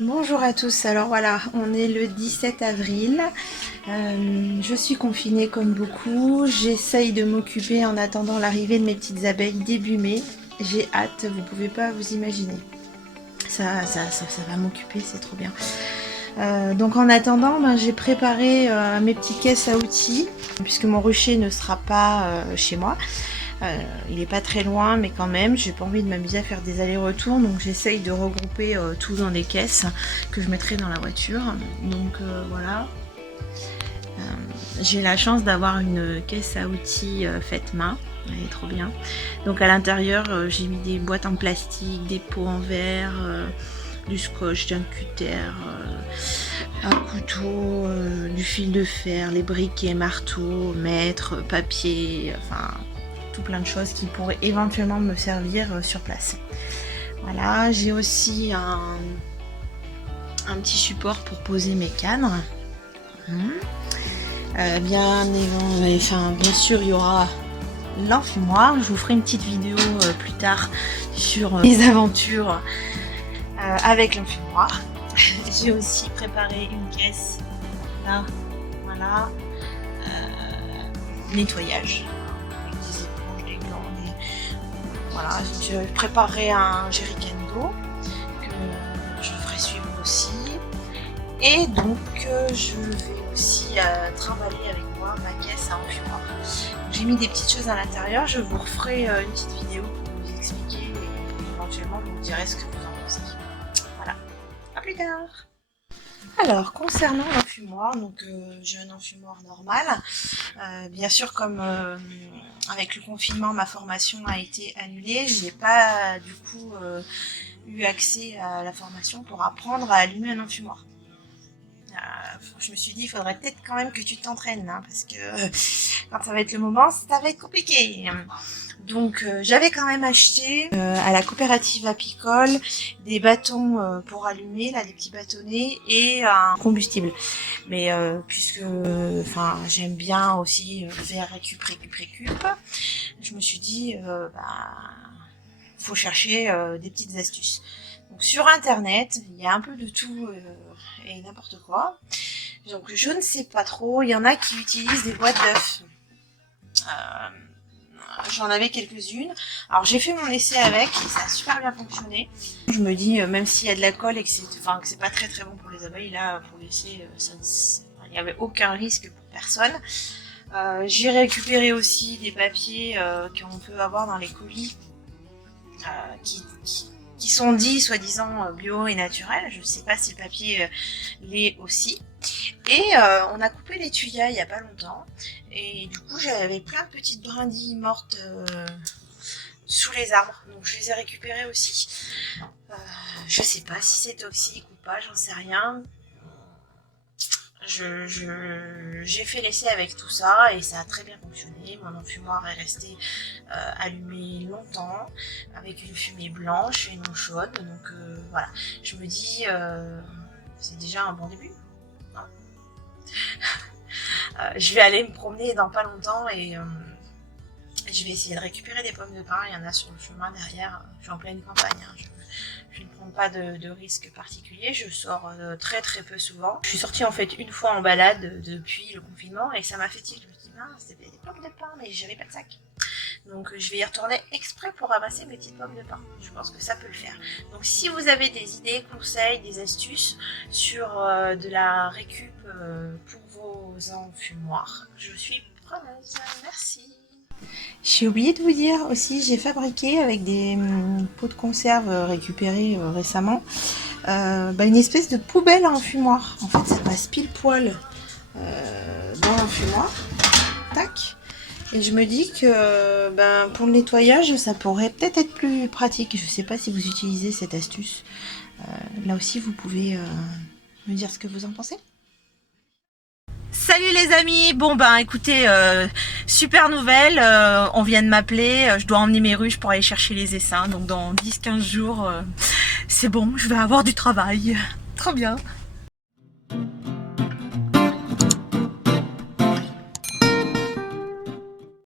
Bonjour à tous, alors voilà, on est le 17 avril, je suis confinée comme beaucoup, j'essaye de m'occuper en attendant l'arrivée de mes petites abeilles début mai, j'ai hâte, vous pouvez pas vous imaginer, ça va m'occuper, c'est trop bien. Donc en attendant, j'ai préparé mes petites caisses à outils, puisque mon rucher ne sera pas chez moi. Il est pas très loin, mais quand même, j'ai pas envie de m'amuser à faire des allers-retours, donc j'essaye de regrouper tout dans des caisses que je mettrai dans la voiture. Donc voilà. J'ai la chance d'avoir une caisse à outils faite main. Elle est trop bien. Donc à l'intérieur, j'ai mis des boîtes en plastique, des pots en verre, du scotch, un cutter, un couteau, du fil de fer, les briquets, marteaux, mètres, papier, enfin tout plein de choses qui pourraient éventuellement me servir sur place. Voilà, j'ai aussi un petit support pour poser mes cadres. Bien sûr, il y aura l'enfumoir. Je vous ferai une petite vidéo plus tard sur mes aventures avec l'enfumoir. J'ai aussi préparé une caisse là, voilà, nettoyage. Voilà, je préparerai un jerrycan d'eau que je ferai suivre aussi. Et donc je vais aussi travailler avec moi ma caisse à enfumoir. J'ai mis des petites choses à l'intérieur, je vous referai une petite vidéo pour vous expliquer et éventuellement vous me direz ce que vous en pensez. Voilà, à plus tard. Alors, concernant l'enfumoir, donc j'ai un enfumoir normal. Bien sûr, comme avec le confinement, ma formation a été annulée, je n'ai pas du coup eu accès à la formation pour apprendre à allumer un enfumoir. Je me suis dit, il faudrait peut-être quand même que tu t'entraînes, hein, parce que quand ça va être le moment, ça va être compliqué. Donc j'avais quand même acheté à la coopérative apicole des bâtons pour allumer, là des petits bâtonnets et un combustible. Mais puisque j'aime bien aussi faire récup, je me suis dit faut chercher des petites astuces. Donc sur internet, il y a un peu de tout et n'importe quoi. Donc je ne sais pas trop, il y en a qui utilisent des boîtes d'œufs. J'en avais quelques-unes. Alors j'ai fait mon essai avec et ça a super bien fonctionné. Je me dis, même s'il y a de la colle et que c'est pas très très bon pour les abeilles, là pour l'essai, il n'y avait aucun risque pour personne. J'ai récupéré aussi des papiers qu'on peut avoir dans les colis qui sont dits soi-disant bio et naturels. Je ne sais pas si le papier l'est aussi. Et on a coupé les tuyas il n'y a pas longtemps. Et du coup, j'avais plein de petites brindilles mortes sous les arbres. Donc je les ai récupérées aussi. Je sais pas si c'est toxique ou pas, j'en sais rien. J'ai fait l'essai avec tout ça et ça a très bien fonctionné. Mon enfumoir est resté allumé longtemps avec une fumée blanche et non chaude. Donc voilà, je me dis c'est déjà un bon début. Je vais aller me promener dans pas longtemps et je vais essayer de récupérer des pommes de pin. Il y en a sur le chemin derrière. Je suis en pleine campagne. Hein. Je ne prends pas de risque particulier. Je sors très très peu souvent. Je suis sortie en fait une fois en balade depuis le confinement et ça m'a fait tilt. Je me suis dit mince, c'était des pommes de pin, mais j'avais pas de sac. Donc je vais y retourner exprès pour ramasser mes petites pommes de pin. Je pense que ça peut le faire. Donc si vous avez des idées, conseils, des astuces sur de la récup pour vos enfumoirs, je suis preneuse. Merci. J'ai oublié de vous dire aussi, j'ai fabriqué avec des pots de conserve récupérés récemment une espèce de poubelle à enfumoir. En fait, ça passe pile poil dans l'enfumoir. Tac. Et je me dis que pour le nettoyage, ça pourrait peut-être être plus pratique. Je ne sais pas si vous utilisez cette astuce. Là aussi, vous pouvez me dire ce que vous en pensez. Salut les amis, bon écoutez, super nouvelle, on vient de m'appeler, je dois emmener mes ruches pour aller chercher les essaims, donc dans 10-15 jours, c'est bon, je vais avoir du travail, trop bien.